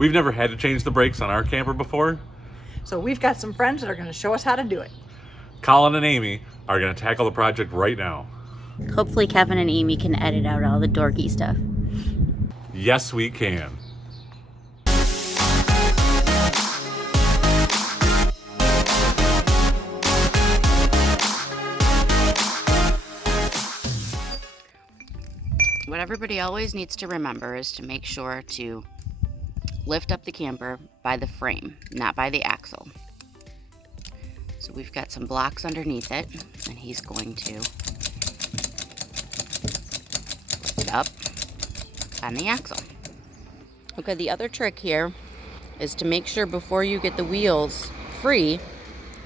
We've never had to change the brakes on our camper before. So we've got some friends that are going to show us how to do it. Colin and Amy are going to tackle the project right now. Hopefully Kevin and Amy can edit out all the dorky stuff. Yes, we can. What everybody always needs to remember is to make sure to lift up the camper by the frame, not by the axle. So we've got some blocks underneath it, and he's going to lift it up on the axle. Okay, the other trick here is to make sure before you get the wheels free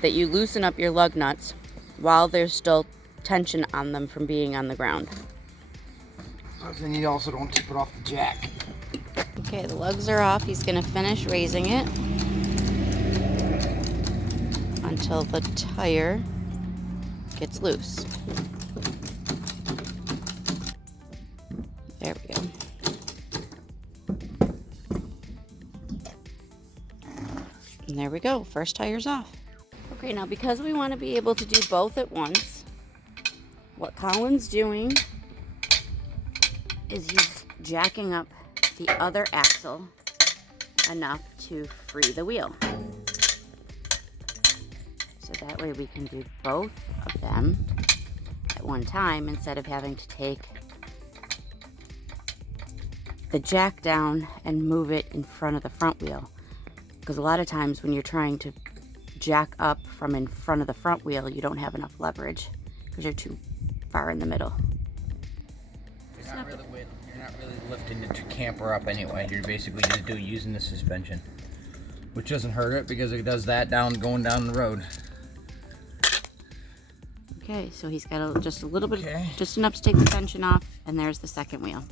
that you loosen up your lug nuts while there's still tension on them from being on the ground. Then you also don't tip it off the jack. Okay, the lugs are off. He's going to finish raising it until the tire gets loose. There we go. And there we go. First tire's off. Okay, now because we want to be able to do both at once, what Colin's doing is he's jacking up the other axle enough to free the wheel. So that way we can do both of them at one time instead of having to take the jack down and move it in front of the front wheel. Because a lot of times when you're trying to jack up from in front of the front wheel, you don't have enough leverage because you're too far in the middle. You're not really lifting the camper up anyway. You're basically just using the suspension, which doesn't hurt it because it does that going down the road. Okay, so he's got just a little bit, just enough to take the tension off, and there's the second wheel.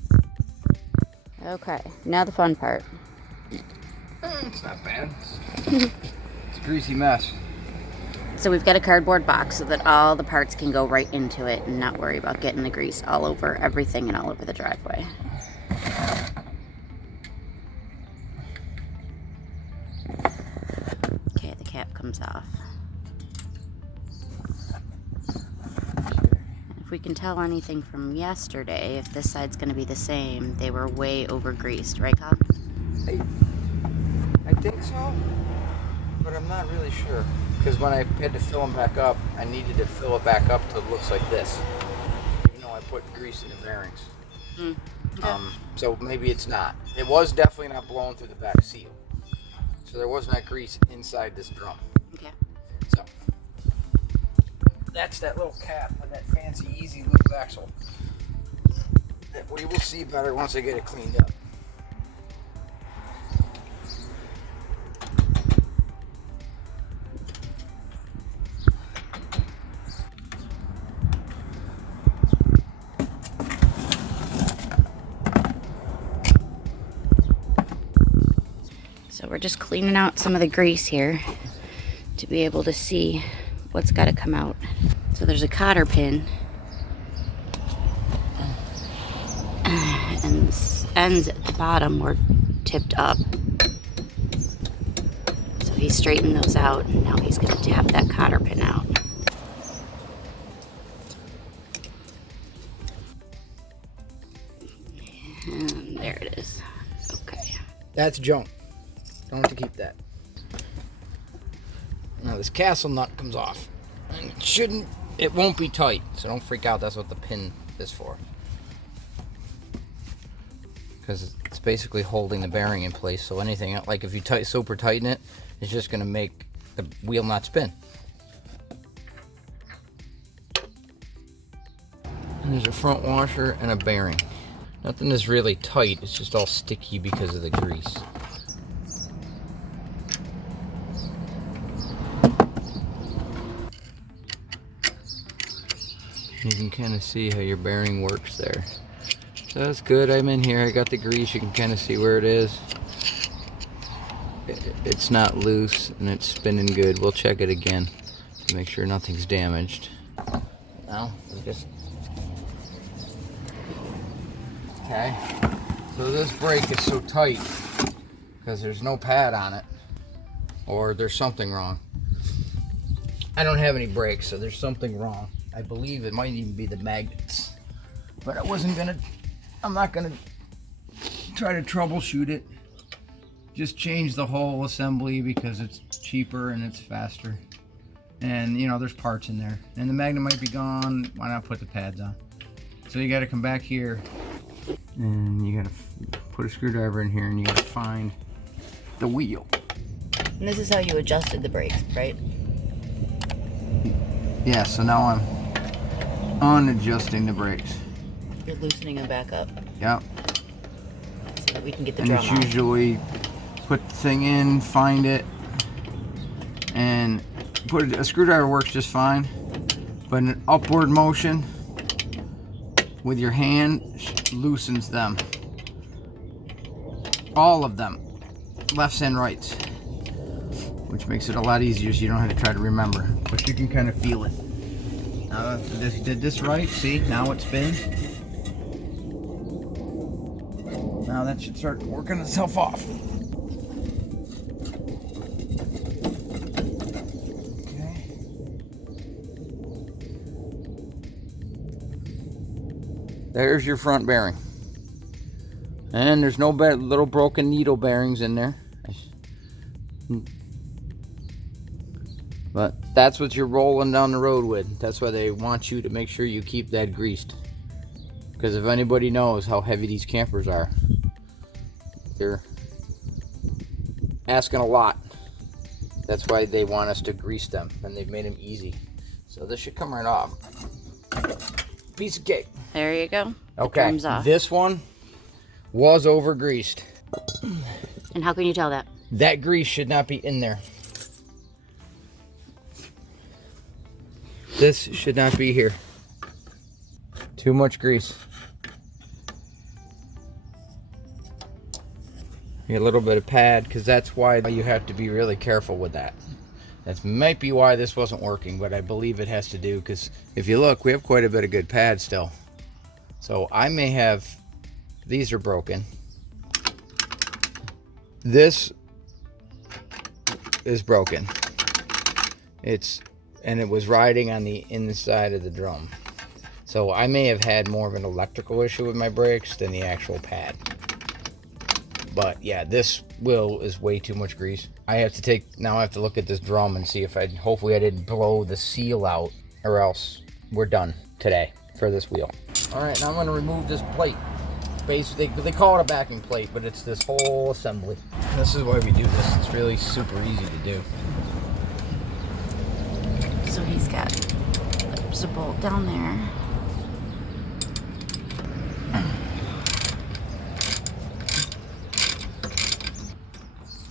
Okay, now the fun part. It's not bad. It's a greasy mess. So we've got a cardboard box so that all the parts can go right into it and not worry about getting the grease all over everything and all over the driveway. Okay, the cap comes off. If we can tell anything from yesterday, if this side's going to be the same, they were way over greased, right, Colin? I think so, but I'm not really sure. Because when I had to fill them back up, I needed to fill it back up till it looks like this. Even though I put grease in the bearings. Okay. So maybe it's not. It was definitely not blowing through the back seal. So there was not grease inside this drum. Okay. So that's that little cap on that fancy easy loop axle. That we will see better once I get it cleaned up. So we're just cleaning out some of the grease here to be able to see what's got to come out. So there's a cotter pin and the ends at the bottom were tipped up. So he straightened those out and now he's going to tap that cotter pin out. And there it is. Okay. That's junk. Don't have to keep that. Now this castle nut comes off. And it won't be tight, so don't freak out. That's what the pin is for. Because it's basically holding the bearing in place, so anything, like if you super tighten it, it's just going to make the wheel not spin. And there's a front washer and a bearing. Nothing is really tight, it's just all sticky because of the grease. You can kind of see how your bearing works there. So that's good. I'm in here. I got the grease. You can kind of see where it is. It's not loose and it's spinning good. We'll check it again to make sure nothing's damaged. Now, okay. So this brake is so tight because there's no pad on it, or there's something wrong. I don't have any brakes, so there's something wrong. I believe it might even be the magnets, but I'm not gonna try to troubleshoot it. Just change the whole assembly because it's cheaper and it's faster. And you know, there's parts in there. And the magnet might be gone. Why not put the pads on? So you gotta come back here and you gotta put a screwdriver in here and you gotta find the wheel. And this is how you adjusted the brakes, right? Yeah, so now I'm unadjusting the brakes. You're loosening them back up Yep. so that we can get the And drum it's off. usually put the thing in, find it, and put it. A screwdriver works just fine, but an upward motion with your hand loosens them. All of them, lefts and rights, which makes it a lot easier so you don't have to try to remember, but you can kind of feel it. Now did this right, see, now it spins. Now that should start working itself off. Okay. There's your front bearing. And there's no little broken needle bearings in there. But that's what you're rolling down the road with. That's why they want you to make sure you keep that greased. Because if anybody knows how heavy these campers are, they're asking a lot. That's why they want us to grease them, and they've made them easy. So this should come right off. Piece of cake. There you go. The Okay, drum's off. this one was over greased. And how can you tell that? That grease should not be in there. This should not be here. Too much grease. A little bit of pad, because that's why you have to be really careful with that. That might be why this wasn't working, but I believe it has to do, because if you look, we have quite a bit of good pad still. So I may have, these are broken. This is broken. And it was riding on the inside of the drum. So I may have had more of an electrical issue with my brakes than the actual pad. But yeah, this wheel is way too much grease. I have to look at this drum and see if hopefully I didn't blow the seal out, or else we're done today for this wheel. All right, now I'm gonna remove this plate. Basically, they call it a backing plate, but it's this whole assembly. This is why we do this. It's really super easy to do. So he's got, there's a bolt down there.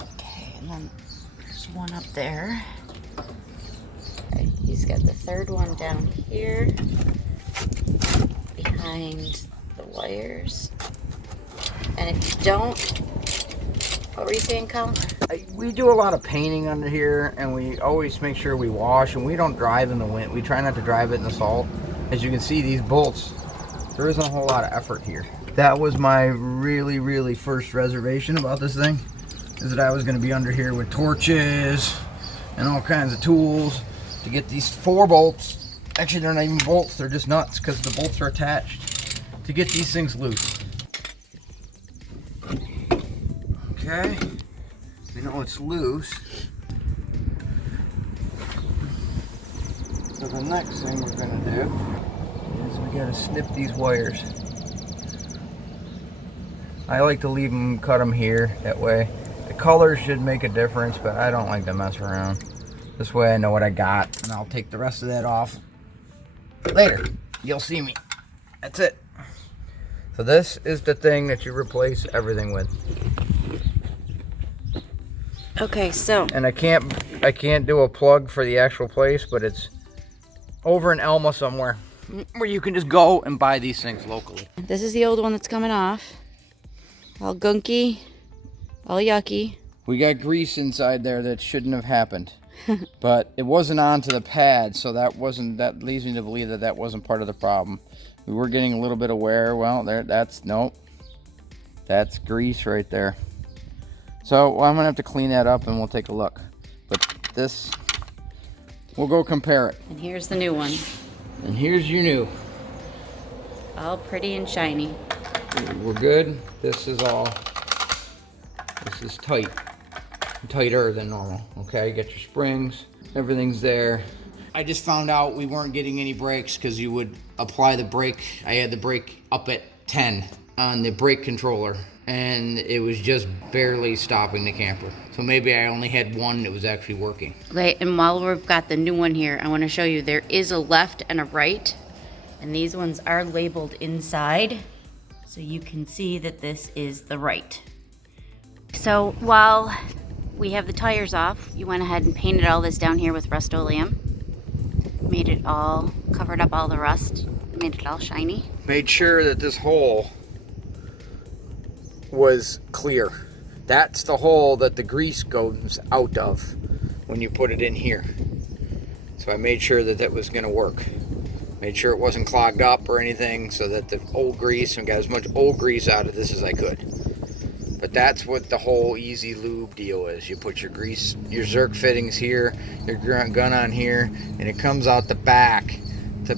Okay, and then there's one up there. Okay, he's got the third one down here, behind the wires. And if you don't, what were you saying, Colin? We do a lot of painting under here, and we always make sure we wash, and we don't drive in the wind. We try not to drive it in the salt. As you can see, these bolts, there isn't a whole lot of effort here. That was my really first reservation about this thing, is that I was going to be under here with torches and all kinds of tools to get these 4 bolts. Actually, they're not even bolts, they're just nuts, because the bolts are attached, to get these things loose. Okay, we know it's loose. So the next thing we're gonna do is we gotta snip these wires. I like to leave them, cut them here, that way. The color should make a difference, but I don't like to mess around. This way I know what I got, and I'll take the rest of that off later. You'll see me. That's it. So this is the thing that you replace everything with. Okay, so And I can't do a plug for the actual place, but it's over in Elma somewhere where you can just go and buy these things locally. this is the old one that's coming off. All gunky, all yucky. We got grease inside there that shouldn't have happened. But it wasn't onto the pad, so that leads me to believe that wasn't part of the problem. We were getting a little bit of wear. Well, nope. That's grease right there. So I'm gonna have to clean that up and we'll take a look. But this, we'll go compare it. And here's the new one. And here's your new. All pretty and shiny. We're good. This is tight. Tighter than normal. Okay, you got your springs. Everything's there. I just found out we weren't getting any brakes because you would apply the brake. I had the brake up at 10 on the brake controller, and it was just barely stopping the camper. So maybe I only had one that was actually working. Okay, and while we've got the new one here, I want to show you there is a left and a right, and these ones are labeled inside, so you can see that this is the right. So while we have the tires off, you went ahead and painted all this down here with Rust-Oleum. Made it all, covered up all the rust, made it all shiny. Made sure that this hole was clear. That's the hole that the grease goes out of when you put it in here. So I made sure that that was gonna work. Made sure it wasn't clogged up or anything so that the old grease, and got as much old grease out of this as I could. But that's what the whole easy lube deal is. You put your grease, your Zerk fittings here, your gun on here, and it comes out the back to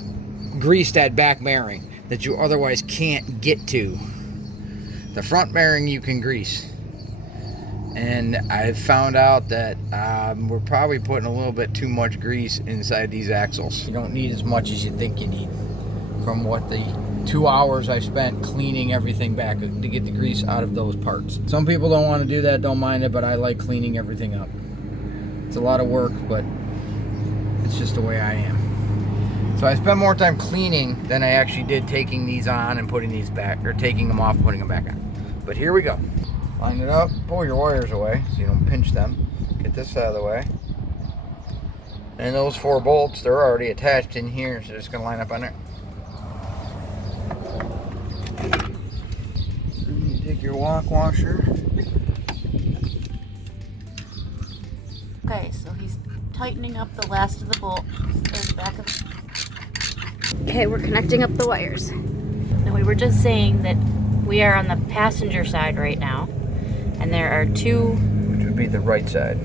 grease that back bearing that you otherwise can't get to. The front bearing you can grease. And I've found out that we're probably putting a little bit too much grease inside these axles. You don't need as much as you think you need from what the 2 hours I spent cleaning everything back to get the grease out of those parts. Some people don't want to do that, don't mind it, but I like cleaning everything up. It's a lot of work, but it's just the way I am. So I spend more time cleaning than I actually did taking these on and putting these back, or taking them off and putting them back on. But here we go. Line it up, pull your wires away so you don't pinch them. Get this out of the way. And those 4 bolts, they're already attached in here, so they're just gonna line up on there. Take your walk washer. Okay, so he's tightening up the last of the bolts. There's the back of the... Okay, we're connecting up the wires. Now we were just saying that we are on the passenger side right now, and there are 2... Which would be the right side.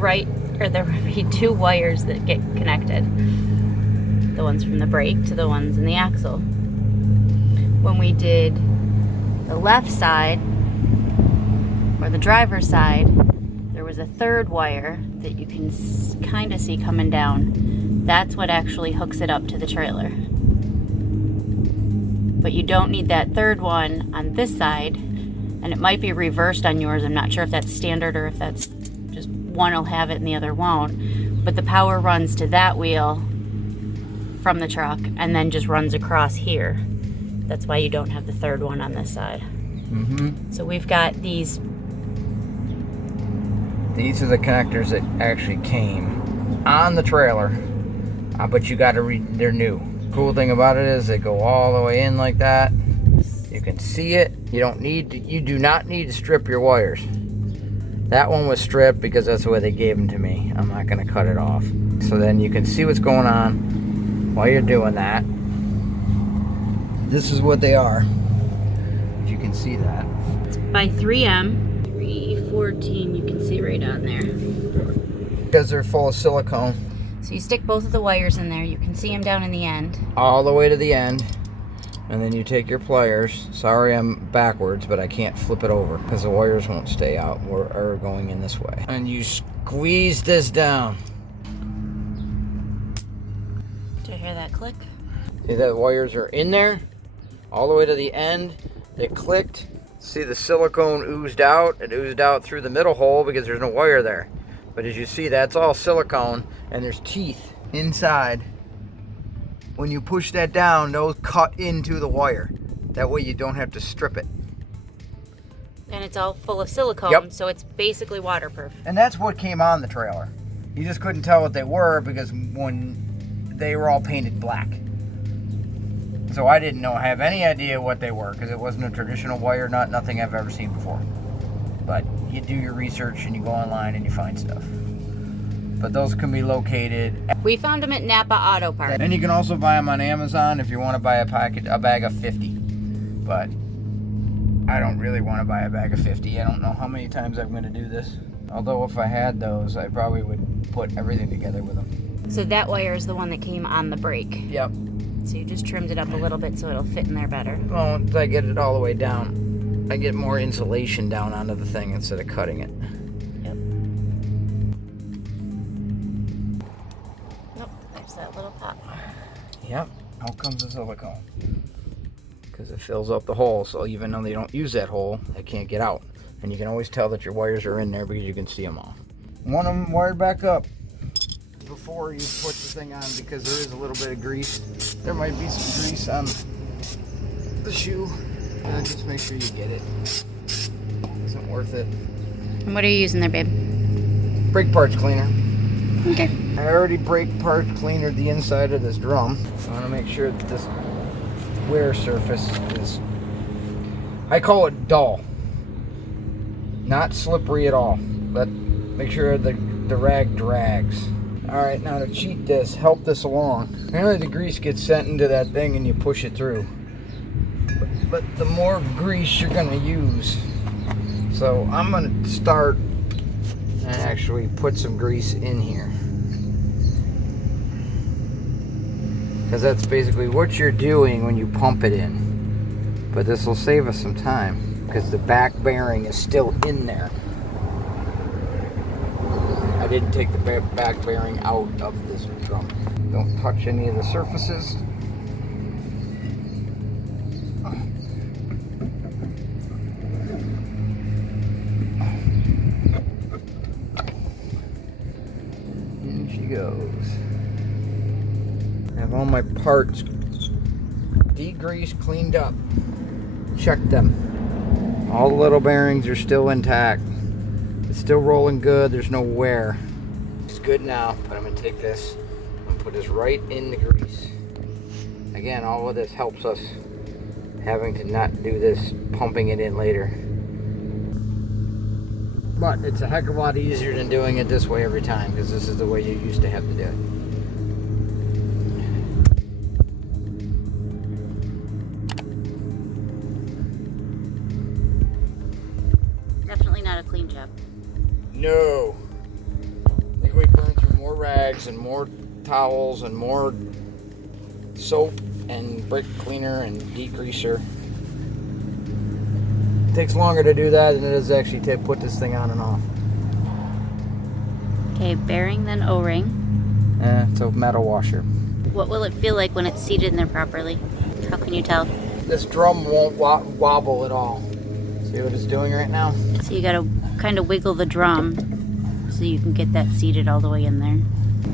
There would be 2 wires that get connected. The ones from the brake to the ones in the axle. When we did the left side, or the driver's side, there was a 3rd wire that you can kind of see coming down. That's what actually hooks it up to the trailer. But you don't need that 3rd one on this side, and it might be reversed on yours. I'm not sure if that's standard or if that's just one will have it and the other won't. But the power runs to that wheel from the truck and then just runs across here. That's why you don't have the 3rd one on this side. Mm-hmm. So we've got these. These are the connectors that actually came on the trailer, but you got to read. They're new. Cool thing about it is they go all the way in like that. You can see it. You do not need to strip your wires. That one was stripped because that's the way they gave them to me. I'm not going to cut it off. So then you can see what's going on while you're doing that. This is what they are. You can see that. It's by 3M. 314, you can see right on there. Because they're full of silicone. So you stick both of the wires in there. You can see them down in the end. All the way to the end. And then you take your pliers. Sorry I'm backwards, but I can't flip it over because the wires won't stay out or going in this way. And you squeeze this down. Do you hear that click? See that wires are in there? All the way to the end. It clicked. See the silicone oozed out. It oozed out through the middle hole because there's no wire there. But as you see, that's all silicone and there's teeth inside. When you push that down, those cut into the wire. That way you don't have to strip it. And it's all full of silicone, Yep. so it's basically waterproof. And that's what came on the trailer. You just couldn't tell what they were because when they were all painted black. So I didn't have any idea what they were because it wasn't a traditional wire nut, nothing I've ever seen before. But you do your research and you go online and you find stuff. But those can be located. We found them at Napa Auto Parts. And you can also buy them on Amazon if you want to buy a bag of 50. But I don't really want to buy a bag of 50. I don't know how many times I'm going to do this. Although if I had those, I probably would put everything together with them. So that wire is the one that came on the brake. Yep. So you just trimmed it up a little bit so it'll fit in there better. Well, once I get it all the way down, I get more insulation down onto the thing instead of cutting it. Yep. Nope, there's that little pop. Yep. Out comes the silicone. Because it fills up the hole, so even though they don't use that hole, they can't get out. And you can always tell that your wires are in there because you can see them all. Want them wired back up before you put the thing on, because there is a little bit of grease. There might be some grease on the shoe. Just make sure you get it. Isn't worth it. And what are you using there, babe? Brake parts cleaner. Okay. I already brake part cleanered the inside of this drum. I want to make sure that this wear surface is, I call it dull. Not slippery at all, but make sure the rag drags. Alright, now to cheat this, help this along. Apparently the grease gets sent into that thing and you push it through. But the more grease you're going to use. So I'm going to start and actually put some grease in here. Because that's basically what you're doing when you pump it in. But this will save us some time, because the back bearing is still in there. I didn't take the back bearing out of this drum. Don't touch any of the surfaces. In she goes. I have all my parts degreased, cleaned up. Check them. All the little bearings are still intact. It's still rolling good. There's no wear. It's good now, but I'm going to take this and put this right in the grease. Again, all of this helps us having to not do this pumping it in later. But it's a heck of a lot easier than doing it this way every time, because this is the way you used to have to do it. Definitely not a clean job. No. I think we burned through more rags and more towels and more soap and brake cleaner and degreaser. It takes longer to do that than it is actually to put this thing on and off. Okay, bearing then O-ring. It's a metal washer. What will it feel like when it's seated in there properly? How can you tell? This drum won't wobble at all. See what it's doing right now? So you gotta kind of wiggle the drum so you can get that seated all the way in there.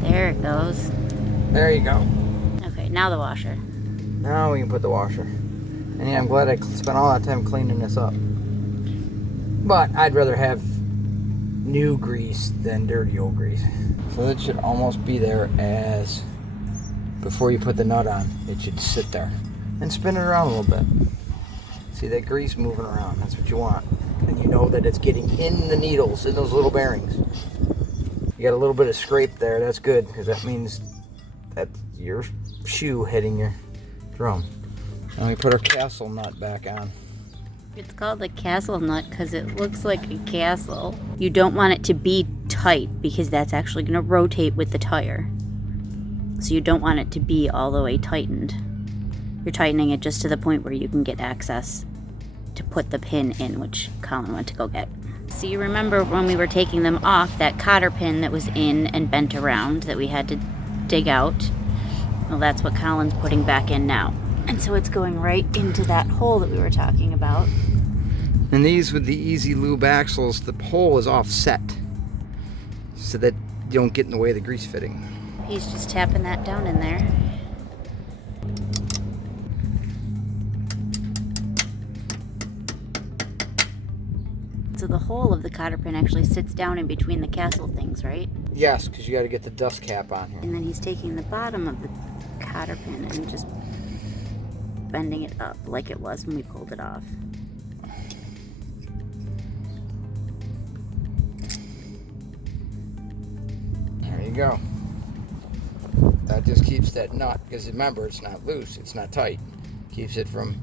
There it goes. There you go. Okay, now the washer. Now we can put the washer. And yeah, I'm glad I spent all that time cleaning this up. But I'd rather have new grease than dirty old grease. So that should almost be there as before you put the nut on. It should sit there. And spin it around a little bit. See that grease moving around. That's what you want. And you know that it's getting in the needles, in those little bearings. You got a little bit of scrape there. That's good, because that means that's your shoe hitting your drum. Now we put our castle nut back on. It's called a castle nut because it looks like a castle. You don't want it to be tight because that's actually going to rotate with the tire. So you don't want it to be all the way tightened. You're tightening it just to the point where you can get access to put the pin in, which Colin went to go get. So you remember when we were taking them off, that cotter pin that was in and bent around that we had to dig out? Well, that's what Colin's putting back in now. And so it's going right into that hole that we were talking about. And these with the Easy Lube axles, the hole is offset so that you don't get in the way of the grease fitting. He's just tapping that down in there. So the hole of the cotter pin actually sits down in between the castle things, right? Yes, because you got to get the dust cap on here. And then he's taking the bottom of the cotter pin and just bending it up like it was when we pulled it off. There you go. That just keeps that nut, because remember, it's not loose, it's not tight. Keeps it from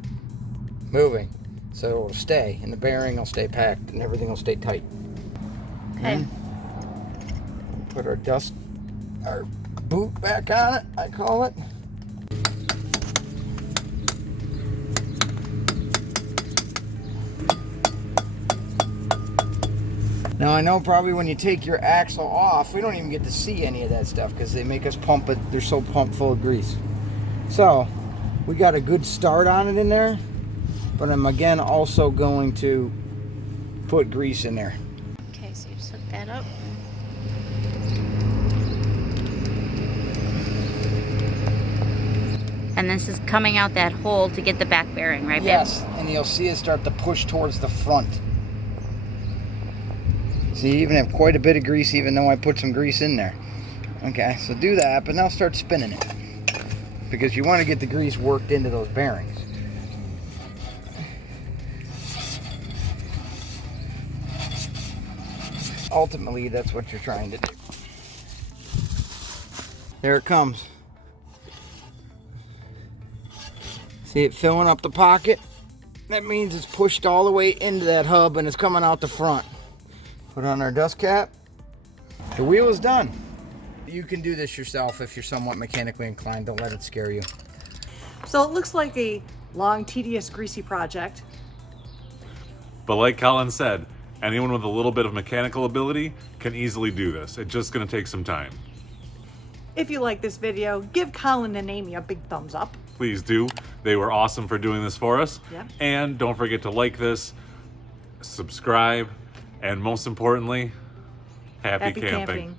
moving. So it'll stay, and the bearing will stay packed, and everything will stay tight. Okay. Put our boot back on it, I call it. Now I know probably when you take your axle off, we don't even get to see any of that stuff because they make us pump it. They're so pumped full of grease. So we got a good start on it in there, but I'm again also going to put grease in there. Okay, so you just hook that up. And this is coming out that hole to get the back bearing, right, babe? Yes, and you'll see it start to push towards the front. So you even have quite a bit of grease even though I put some grease in there. Okay, so do that, but now start spinning it. Because you want to get the grease worked into those bearings. Ultimately, that's what you're trying to do. There it comes. See it filling up the pocket? That means it's pushed all the way into that hub and it's coming out the front. Put on our dust cap. The wheel is done. You can do this yourself if you're somewhat mechanically inclined. Don't let it scare you. So it looks like a long, tedious, greasy project. But like Colin said, anyone with a little bit of mechanical ability can easily do this. It's just going to take some time. If you like this video, give Colin and Amy a big thumbs up. Please do. They were awesome for doing this for us. Yep. And don't forget to like this, subscribe, and most importantly, happy camping.